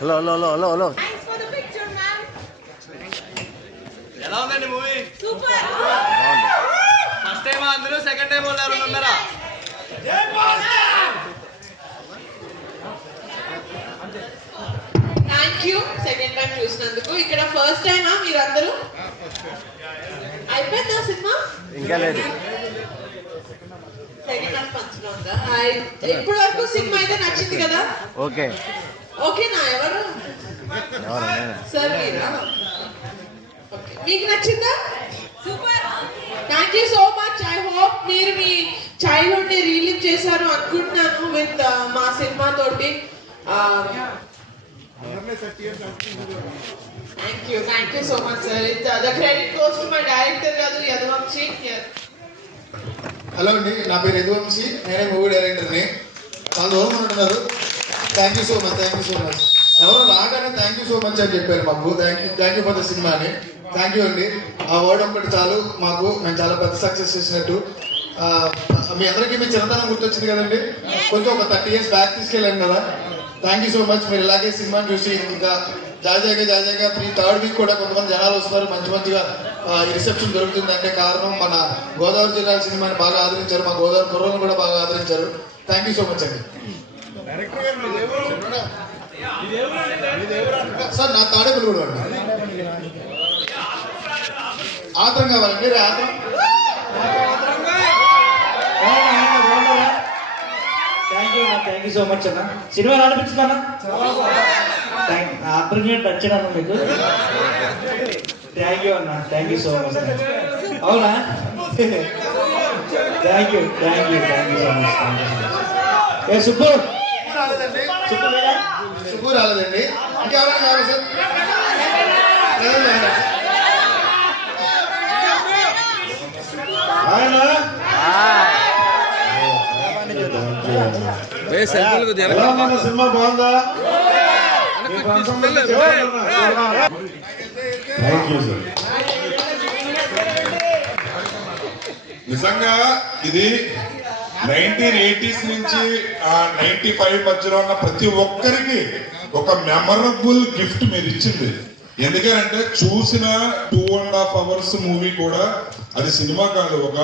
Hello hello hello hello hello ఎలా ఉందండి movie? Super. First time అందరూ, సెకండ్ టైం వాళ్ళు ఎవరైనా ఉన్నారా? థ్యాంక్ యూ సెకండ్ టైం చూసినందుకు. ఇక్కడ ఫస్ట్ టైమా మీరందరూ? అయిపోయిందా సినిమా? ఇంకా లేదు. సెకండ్ హాఫ్ పంచులో ఉందా? ఇప్పటి వరకు సినిమా అయితే నచ్చింది కదా? ఓకే ఓకేనా? ఎవరు సార్ మీరా? ఓకే, మీకు నచ్చిందా? Super. Thank you so much. I hope మీరు మీ చైల్డ్హుడ్ ని రీలివ్ చేశారు అనుకుంటున్నాను విత్ మా సినిమా తోటి. Thank you so much sir. The credit goes to my director గారు యదువంశీ. హలో అండి, నా పేరు యదువంశీ, నేనే మూవీ డైరెక్టర్ని. చాలా దూరం ఉంటున్నారు. Thank you so much. ఎవరో రాగానే థ్యాంక్ యూ సో మచ్ అని చెప్పారు మాకు. Thank you for the cinema అని. థ్యాంక్ యూ అండి. ఆ వర్డ్ ఒక్కటి చాలు మాకు. మేము చాలా పెద్ద సక్సెస్ చేసినట్టు. మీ అందరికీ మీ చిన్నతనం గుర్తొచ్చింది కదండి. కొంచెం ఒక 30 years బ్యాక్ తీసుకెళ్ళాను కదా. Thank you so much. మీరు ఇలాగే సినిమాని చూసి ఇంకా జాజాగా 3rd వీక్ కూడా కొంతమంది జనాలు వస్తున్నారు. మంచిగా రిసెప్షన్ దొరుకుతుంది. అంటే కారణం మన గోదావరి జిల్లా సినిమాని బాగా ఆదరించారు. మా గోదావరి కుర్రలను కూడా బాగా ఆదరించారు. థ్యాంక్ యూ సో మచ్ అండి. సార్ నా తాడేపల్లి కూడా అండి. ఆత్రం కావాలండి. ఆత్రం థ్యాంక్ యూ సో మచ్ అన్న. సినిమా అనిపించిందన్న? అప్రిషియేట్ నచ్చాను మీకు. థ్యాంక్ యూ అన్న. Thank you so much. అవునా? Thank you so much. ఏ సుబ్బు రాలేదండి. ఇంకెవరైనా కావాలి సార్? సినిమా బాగుందా? నిజంగా ఇది 1980s నుంచి 95 మధ్యలో ఉన్న ప్రతి ఒక్కరికి ఒక మెమరబుల్ గిఫ్ట్ మీరు ఇచ్చింది. ఎందుకంటే చూసిన 2.5 hours మూవీ కూడా అది సినిమా కాదు, ఒక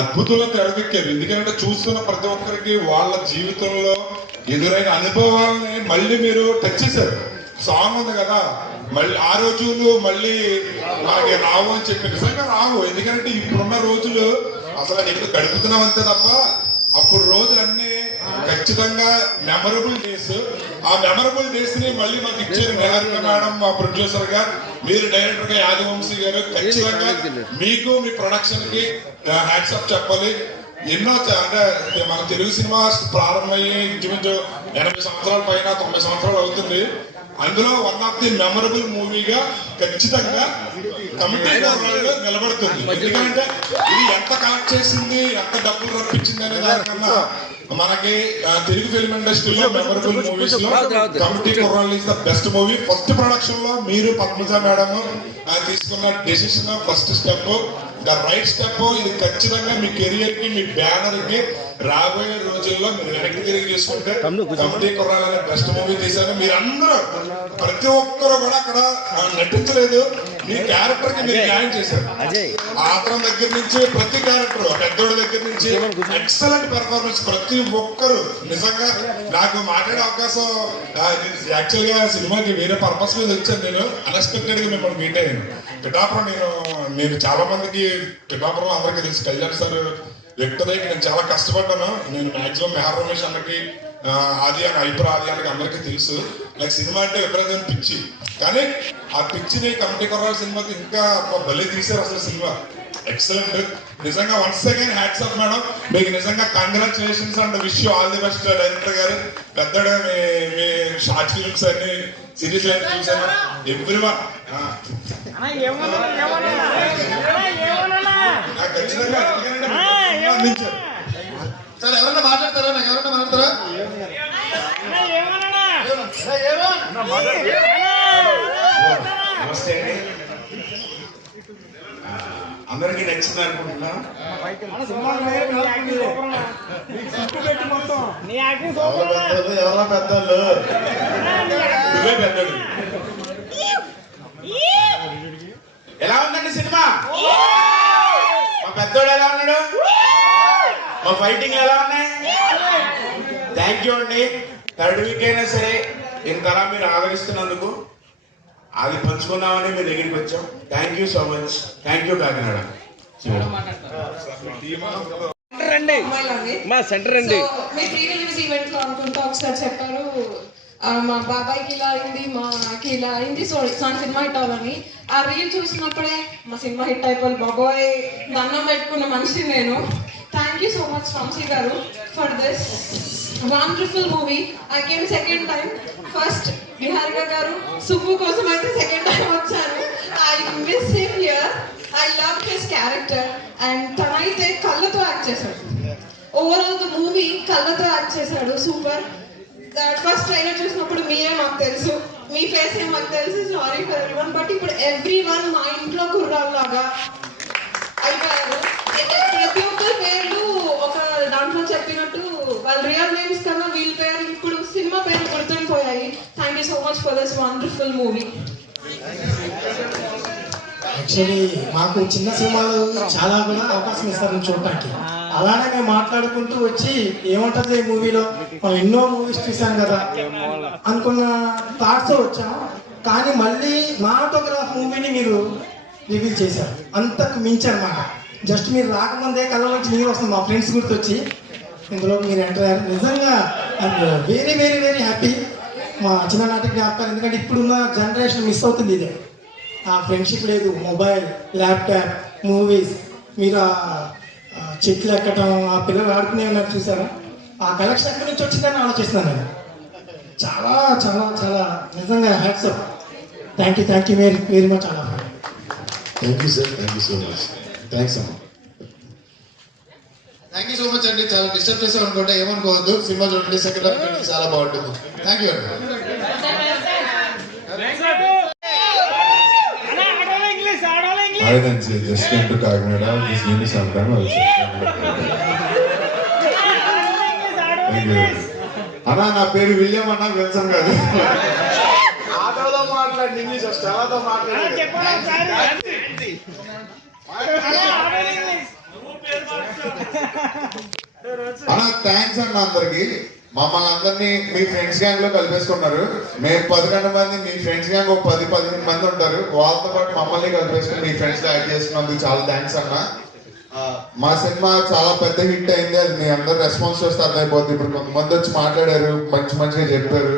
అద్భుతంగా తెరకెక్కారు. ఎందుకంటే చూస్తున్న ప్రతి ఒక్కరికి వాళ్ళ జీవితంలో ఎదురైన అనుభవాలని మళ్ళీ మీరు టచ్ చేశారు. సాంగ్ ఉంది కదా, మళ్ళీ ఆ రోజులు మళ్ళీ మనకి రావు అని చెప్పి. నిజంగా రావు. ఎందుకంటే ఇప్పుడున్న రోజులు అసలు ఎప్పుడు గడుపుతున్నాం అంతే తప్ప అప్పుడు రోజులన్నీ ఖచ్చితంగా మెమరబుల్ డేస్. ఆ మెమరబుల్ డేస్ ని మళ్ళీ మాకు ఇచ్చారు నిహారిక మేడం, మా ప్రొడ్యూసర్ గా, మీరు డైరెక్టర్ గా యాదవంశీ గారు. ఖచ్చితంగా మీకు మీ ప్రొడక్షన్ కి హ్యాట్స్ ఆఫ్ చెప్పాలి. ఎన్నో అంటే మన తెలుగు సినిమా ప్రారంభమయ్యి ఇంచుమించు 80 సంవత్సరాల పైన 90 సంవత్సరాలు అవుతుంది. అందులో వన్ ఆఫ్ ది మెమరబుల్ మూవీగా ఖచ్చితంగా కమిటీ నిలబడుతుంది. ఎందుకంటే ఇది ఎంత కలెక్ట్ చేసింది, ఎంత డబ్బులు రప్పించింది అనే దానికన్నా మనకి తెలుగు ఫిల్మ్ ఇండస్ట్రీలో మెమరబుల్ మూవీస్ లో కమిటీ కుర్రాళ్ళు is the best movie. First production లో మీరు పద్మజ మేడం తీసుకున్న decision first step, the right step. ఇది ఖచ్చితంగా మీ కెరియర్ కి, మీ బ్యానర్ కి రాబోయే రోజుల్లో మీరు వెనక్కి తిరిగి చూసుకుంటే కమిటీ కుర్రాళ్ళని బెస్ట్ మూవీ తీశారు. మీరందరూ ప్రతి ఒక్కరు కూడా అక్కడ నటించలేదు, మీ క్యారెక్టర్ కి మీరు న్యాయం చేశారు. ఆత్రం దగ్గర నుంచి ప్రతి క్యారెక్టర్, పెద్దోడి దగ్గర నుంచి ఎక్సలెంట్ పెర్ఫార్మెన్స్. ప్రతి ఒక్కరు నిజంగా నాకు మాట్లాడే అవకాశం, యాక్చువల్ గా సినిమాకి వేరే పర్పస్ మీద వచ్చాను. నేను అన్ఎక్స్పెక్టెడ్ గా మిమ్మల్ని మీట్ అయ్యాను. పిఠాపురం నేను చాలా మందికి పిఠాపురం అందరికీ తెలుసు. కళ్యాణ్ సార్ వ్యక్తికి నేను చాలా కష్టపడ్డాను. నేను మాక్సిమం మెహర్ రమేష్ అన్నకి, ఆది అని ఐపుర ఆది అన్నకి అందరికీ తెలుసు. నాకు సినిమా అంటే విపరీతమైన పిచ్చి. కానీ ఆ పిచ్చిని కమిటీ కొరాల సినిమాకి ఇంకా భలే తీశారు. అసలు సినిమా ఎక్సలెంట్. నిజంగా once again hats off madam. మీకు నిజంగా congratulations and wish you all the best director గారు. పెద్దగా మీ షార్ట్ ఫిల్మ్స్ అన్ని, సిరీస్ అన్ని చూసాను. ఎవ్రీవన్ ఖచ్చితంగా అందించారు. సార్ ఎవరైనా మాట్లాడతారా? నాకు ఎవరైనా మాట్లాడతారా? నమస్తే. అందరికీ నచ్చింది అనుకుంటున్నా. ఎవరో పెద్దోళ్ళు నువ్వే పెద్దోడు. ఎలా ఉందండి సినిమా? మా పెద్దోడు ఎలా ఉన్నాడు? మా ఫైటింగ్ ఎలా ఉన్నాయి? థ్యాంక్ యూ అండి. థర్డ్ వీక్ అయినా సరే ఇంతలా మీరు ఆదరిస్తున్నందుకు అది పంచుకున్నామని మీ దగ్గరికి వచ్చాం. Thank you so much. Thank you Kakinada. మా సెంటర్ అండి. మీ ప్రీ రిలీజ్ ఈవెంట్ లో అనుకుంటా ఒకసారి చెప్పారు మా బాబాయ్కి ఇలా అయింది, మాకి ఇలా అయింది, సో నా సినిమా హిట్ అవ్వాలని. ఆ రీల్ చూసినప్పుడే మా సినిమా హిట్ అయిపోయి బాబోయ్ దండం పెట్టుకున్న మనిషి నేను. Thank you so much Vamsi గారు for this wonderful movie. I came second time. First Niharika గారు సుబ్బు కోసం అయితే సెకండ్ టైం వచ్చాను. I miss him here. I love his character and తనైతే కళ్ళతో యాక్ట్ చేశాడు. ఓవరాల్ ద మూవీ కళ్ళతో యాక్ట్ చేశాడు. సూపర్. ఫస్ట్ ట్రైలర్ చూసినప్పుడు మీరే మాకు తెలుసు, మీ ఫేస్ ఏ మాకు తెలుసు. Sorry for everyone. బట్ ఇప్పుడు ఎవ్రీవన్ మా ఇంట్లో కుర్రాల్లాగా అయిపోయారు. ప్రతి ఒక్కరి పేర్లు ఒక దాంట్లో చెప్పినట్టు వాళ్ళ రియల్ నేమ్స్ కన్నా వీళ్ళ పేర్లు ఇప్పుడు సినిమా పేర్లు గుర్తుండిపోయాయి. Thank you so much for this wonderful movie. Actually మాకు చిన్న సినిమాలు చాలా కూడా అవకాశం ఇస్తారు చూడటానికి. అలానే మేము మాట్లాడుకుంటూ వచ్చి ఏముంటుంది ఈ మూవీలో, మనం ఎన్నో మూవీస్ చూసాం కదా అనుకున్న థాట్స్తో వచ్చాం. కానీ మళ్ళీ మా ఆటోగ్రాఫ్ మూవీని మీరు రివీల్ చేశారు. అంతకు మించి అనమాట. జస్ట్ మీరు రాకముందే కళ్ళ నుంచి నీరు వస్తుంది. మా ఫ్రెండ్స్ గుర్తొచ్చి ఇందులో మీరు ఎంటర్ అయ్యారు. నిజంగా వెరీ వెరీ వెరీ హ్యాపీ. మా చిన్ననాటి జ్ఞాపకాలు. ఎందుకంటే ఇప్పుడున్న జనరేషన్ మిస్ అవుతుంది ఇదే. ఆ ఫ్రెండ్షిప్ లేదు, మొబైల్, ల్యాప్టాప్, మూవీస్. మీరు ఆ చెట్లు ఎక్కడం, ఆ పిల్లలు ఆడుకునే ఉన్నారు చూసారా? ఆ కలెక్షన్ ఎక్కడి నుంచి వచ్చిందని ఆలోచిస్తున్నాను నేను. చాలా చాలా చాలా నిజంగా hats off. Thank you very very much. అలా thank you sir. Thank you so much. Thanks అమ్మా. థ్యాంక్ యూ సో మచ్ అండి. చాలా డిస్టర్బ్ చేసాం అనుకుంటే ఏమనుకోవద్దు. సినిమా చూడండి, సెకండ్ హాఫ్ చాలా బాగుంటుంది. థ్యాంక్ యూ అండి. I then say just came to Kakinada. This game is sometime also. Thank you. అన్నా నా పేరు విలియం అన్న, విల్సన్ కాదు. ఆటోలో మాట్లాడి ఇంగ్లీష్ వస్తే అలాతో మాట్లాడి. అన్న థ్యాంక్స్ అన్న అందరికి. మమ్మల్ని అందరినీ మీ ఫ్రెండ్స్ గ్యాంగ్ లో కలిపేసుకున్నారు. మేము 11 మంది, మీ ఫ్రెండ్స్ గ్యాంగ్ ఒక 10-15 మంది ఉంటారు. వాళ్ళతో పాటు మమ్మల్ని కలిపేసుకుని మీ ఫ్రెండ్స్ యాడ్ చేసుకున్నందుకు చాలా థ్యాంక్స్ అన్న. మా సినిమా చాలా పెద్ద హిట్ అయింది. అది మీ అందరు రెస్పాన్స్ చేస్తే అర్థమైపోతుంది. ఇప్పుడు కొంతమంది వచ్చి మాట్లాడారు, మంచిగా చెప్పారు.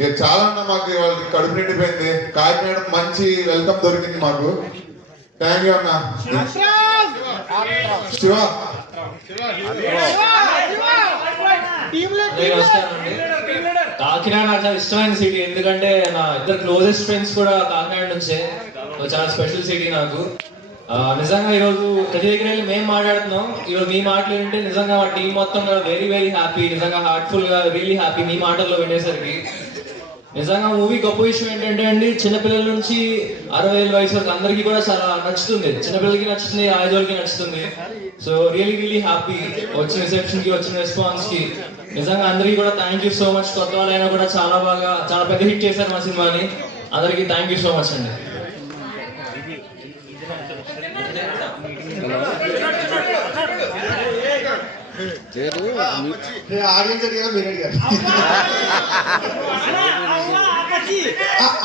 ఇక చాలా అన్న మాకు వాళ్ళకి కడుపు నిండిపోయింది. కాకినాడ మంచి వెల్కమ్ దొరికింది మాకు. థ్యాంక్ యూ అన్న. శివ కాకినాడ నాకు చాలా ఇష్టమైన సిటీ. ఎందుకంటే నా ఇద్దరు క్లోజెస్ట్ ఫ్రెండ్స్ కూడా కాకినాడ నుంచే. చాలా స్పెషల్ సిటీ నాకు. నిజంగా ఈరోజు ప్రతి దగ్గర వెళ్ళి మేము మాట్లాడుతున్నాం. ఈరోజు మీ మాటలు వింటే నిజంగా మా టీం మొత్తం వెరీ వెరీ హ్యాపీ. నిజంగా హార్ట్ఫుల్ గా రియలీ హ్యాపీ మీ మాటల్లో వినేసరికి. నిజంగా మూవీ గొప్ప విషయం ఏంటంటే అండి, చిన్నపిల్లల నుంచి 60 ఏళ్ళ వయసు వరకు అందరికీ కూడా చాలా నచ్చుతుంది. చిన్నపిల్లలకి నచ్చుతుంది, ఆయుధులకి నచ్చుతుంది. సో రియలీ రియలీ హ్యాపీ వచ్చిన రిసెప్షన్ కి, వచ్చిన రెస్పాన్స్ కి. నిజంగా అందరికీ కూడా థ్యాంక్ యూ సో మచ్. కొత్త వాళ్ళైనా కూడా చాలా పెద్ద హిట్ చేశారు మా సినిమాని. అందరికీ థ్యాంక్ యూ సో మచ్ అండి. ఆడియన్స్ అడిగారు, మీరు అడిగారు.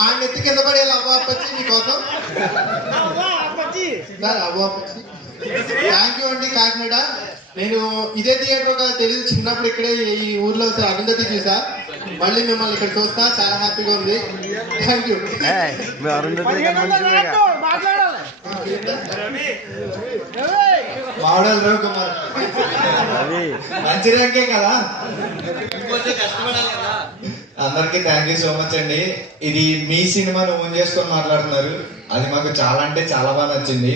ఆయన ఎత్తి కింద పడేయాలి. అవ్వ అప్పచ్చి మీకోసం. అవ్వ అప్పచ్చి. థ్యాంక్ యూ అండి కాకినాడ. నేను ఇదే థియేటర్ ఒక తెలియదు, చిన్నప్పుడు ఇక్కడే ఈ ఊర్లో అరుంధతి చూసా. మళ్ళీ మిమ్మల్ని ఇక్కడ చూస్తా, చాలా హ్యాపీగా ఉంది. Thank you. మావడాలి రవి కుమార్ మంచి ర్యాంకే కదా. అందరికి థ్యాంక్ యూ సో మచ్ అండి. ఇది మీ సినిమాను ఓన్ చేసుకొని మాట్లాడుతున్నారు. అది మాకు చాలా అంటే చాలా బాగా నచ్చింది.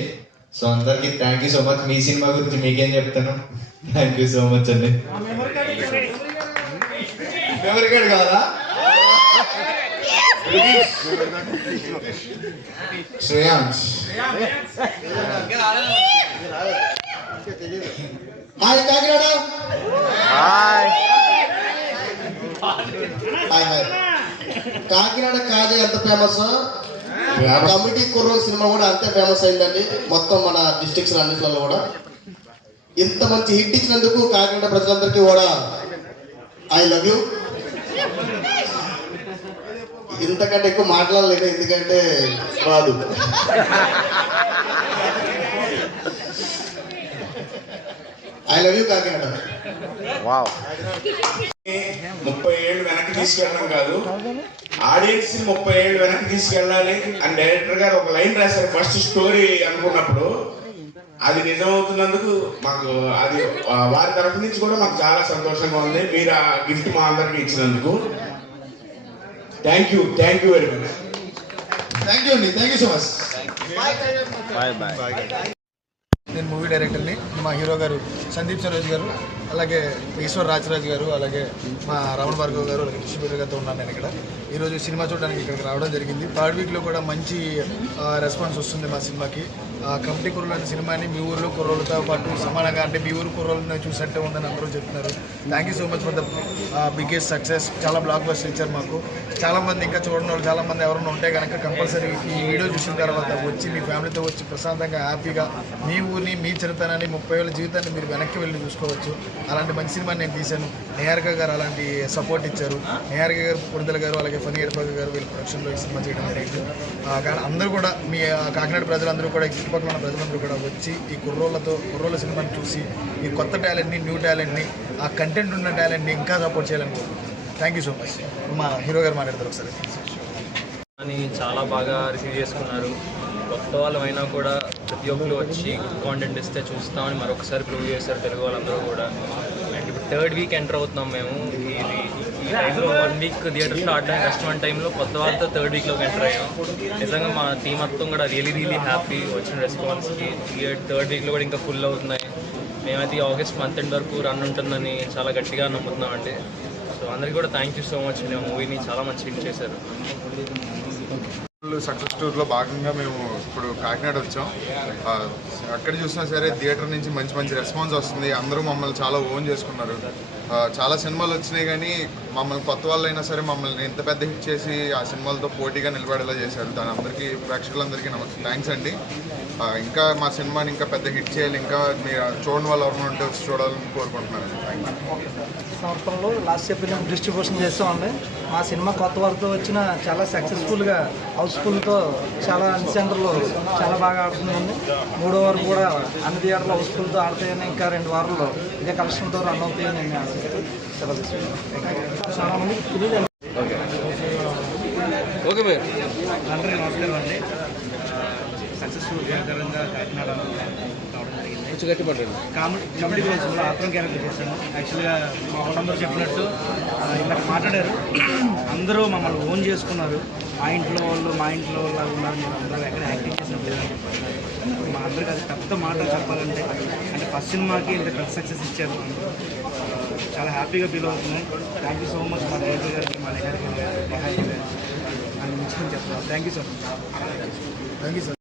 సో అందరికి థ్యాంక్ యూ సో మచ్. మీ సినిమా గురించి మీకేం చెప్తాను. థ్యాంక్ యూ సో మచ్ అండి. మెమరీ కార్డ్ కావాలా? Shreyansh hi Kakinada hi hi hi Kakinada kaja ఎంత ఫేమస్ కమిటీ కుర్రోలు సినిమా కూడా అంతే ఫేమస్ అయిందండి మొత్తం మన డిస్ట్రిక్ట్స్ అన్నింటిలో కూడా. ఇంత మంచి హిట్ ఇచ్చినందుకు కాకినాడ ప్రజలందరికీ కూడా ఐ లవ్ యూ. ఇంతకంటే ఎక్కువ మాట్లాడలేదు ఎందుకంటే రాదు. I love you Kakinada. Wow 30 ఏళ్ళు వెనక్కి తీసుకెళ్ళడం కాదు, ఆడియన్స్ 30 ఏళ్ళు వెనక్కి తీసుకెళ్ళాలి అని డైరెక్టర్ గారు ఒక లైన్ రాశారు ఫస్ట్ స్టోరీ అనుకున్నప్పుడు. అది నిజం అవుతున్నందుకు మాకు అది వారి తరఫు నుంచి కూడా మాకు చాలా సంతోషంగా ఉంది. మీరు ఆ గిఫ్ట్ మా అందరికి ఇచ్చినందుకు thank you very much. Thank you అండి, thank you so much. Bye bye. నేను మూవీ డైరెక్టర్ని. మా హీరో గారు సందీప్ సరోజ్ గారు, అలాగే ఈశ్వర్ రాజరాజ్ గారు, అలాగే మా రమణ భార్గవ్ గారు, అలాగే డిస్ట్రిబ్యూటర్ గారితో ఉన్నాను నేను ఇక్కడ. ఈరోజు సినిమా చూడడానికి ఇక్కడికి రావడం జరిగింది. థర్డ్ వీక్లో కూడా మంచి రెస్పాన్స్ వస్తుంది మా సినిమాకి. కమిటీ కుర్రోలు అనే సినిమాని మీ ఊరిలో కుర్రోళ్ళతో పాటు సమానంగా, అంటే మీ ఊరు కుర్రోళ్ళని చూసినట్టే ఉందని అందరూ చెప్తున్నారు. Thank you so much for the biggest success. చాలా బ్లాక్ బస్టర్ ఇచ్చారు మాకు. చాలామంది ఇంకా చూడని వాళ్ళు చాలామంది ఎవరైనా ఉంటే కనుక కంపల్సరీ ఈ వీడియో చూసిన తర్వాత వచ్చి మీ ఫ్యామిలీతో వచ్చి ప్రశాంతంగా హ్యాపీగా మీ ఊరిని, మీ చరిత్రని, 30 ఏళ్ళ జీవితాన్ని మీరు వెనక్కి వెళ్ళి చూసుకోవచ్చు. అలాంటి మంచి సినిమా నేను తీశాను. నిహారిక గారు అలాంటి సపోర్ట్ ఇచ్చారు. నిహారిక గారు, పురిదల గారు, అలాగే ఫనీ ఎడపగ గారు వీళ్ళ ప్రొడక్షన్లో ఈ సినిమా చేయడం జరిగింది. కానీ అందరూ కూడా మీ కాకినాడ ప్రజలందరూ కూడా, ఈ చుట్టుపక్కల ఉన్న ప్రజలందరూ కూడా వచ్చి ఈ కుర్రోళ్ళ సినిమాని చూసి ఈ కొత్త టాలెంట్ని, న్యూ టాలెంట్ని, ఆ కంటెంట్ ఉన్న టాలెంట్ని ఇంకా సపోర్ట్ చేయాలని కోరుకుంటున్నాను. Thank you so much. మా హీరో గారు మాట్లాడతారు ఒకసారి. అని చాలా బాగా రిసీవ్ చేసుకున్నారు. కొత్త వాళ్ళమైనా కూడా ప్రతి ఒక్కరు వచ్చి కాంటెంట్ ఇస్తే చూస్తామని మరొకసారి ప్రూవ్ చేశారు తెలుగు వాళ్ళందరూ కూడా. అండ్ ఇప్పుడు థర్డ్ వీక్ ఎంటర్ అవుతున్నాం మేము. ఈ టైంలో 1 వీక్ థియేటర్ స్టార్ట్ అయిన కష్టం టైంలో కొత్త వాళ్ళతో థర్డ్ వీక్లోకి ఎంటర్ అయ్యాం. నిజంగా మా టీం మొత్తం కూడా రియలీ హ్యాపీ వచ్చిన రెస్పాన్స్కి. థర్డ్ వీక్లో కూడా ఇంకా ఫుల్ అవుతున్నాయి. మేమైతే ఆగస్ట్ మంత్ ఎండ్ వరకు రన్ ఉంటుందని చాలా గట్టిగా నమ్ముతున్నామండి. సో అందరికీ కూడా థ్యాంక్ యూ సో మచ్. మేము మూవీని చాలా మంచి హిట్ చేశారు. సక్సెస్ టూర్లో భాగంగా మేము ఇప్పుడు కాకినాడ వచ్చాం. ఎక్కడ చూసినా సరే థియేటర్ నుంచి మంచి రెస్పాన్స్ వస్తుంది. అందరూ మమ్మల్ని చాలా ఓన్ చేసుకున్నారు. చాలా సినిమాలు వచ్చినాయి కానీ మమ్మల్ని కొత్త వాళ్ళైనా సరే మమ్మల్ని ఇంత పెద్ద హిట్ చేసి ఆ సినిమాలతో పోటీగా నిలబడేలా చేశారు. దాని అందరికీ ప్రేక్షకులందరికీ థ్యాంక్స్ అండి. ఇంకా మా సినిమాని ఇంకా పెద్ద హిట్ చేయాలి, ఇంకా మీరు చూడని వాళ్ళు ఎవరైనా ఉంటే వచ్చి చూడాలని కోరుకుంటున్నాను. Thank you. సంవత్సరంలో లాస్ట్ చెప్పిన డిస్ట్రిబ్యూషన్ చేస్తామండి. మా సినిమా కొత్త వారితో వచ్చిన చాలా సక్సెస్ఫుల్గా హౌస్ఫుల్తో చాలా అన్ని సెంటర్లో చాలా బాగా ఆడుతుందండి. 3వ వారం కూడా అన్ని థియేటర్లో హౌస్ఫుల్తో ఆడతాయని, ఇంకా 2 వారాల్లో ఇదే కలెక్షన్తో రన్ అవుతాయని నేను ఆశిస్తూ చాలా మందికి తెలియదు. Okay bye. అందరికీ నమస్కారం అండి. సక్సెస్ఫుల్ విజయకరంగా కాకినాడ రావడం జరిగింది. కమిటీ రోజుల్లో ఆత్మ క్యారెక్టర్ చేశాను. యాక్చువల్గా మా వాళ్ళందరూ చెప్పినట్టు ఇలా మాట్లాడారు. అందరూ మమ్మల్ని ఓన్ చేసుకున్నారు. మా ఇంట్లో వాళ్ళు ఉన్నారు. మీరు అందరూ ఎక్కడ యాక్టింగ్ చేసినప్పుడు మా అందరికీ అది పెద్ద మాట చెప్పాలంటే, అంటే ఫస్ట్ సినిమాకి ఇంత పెద్ద సక్సెస్ ఇచ్చారు. చాలా హ్యాపీగా ఫీల్ అవుతున్నాయి. థ్యాంక్ యూ సో మచ్ మా డైరెక్టర్ గారికి, మా నిహారిక గారికి. అని చెప్తాను. Thank you so much.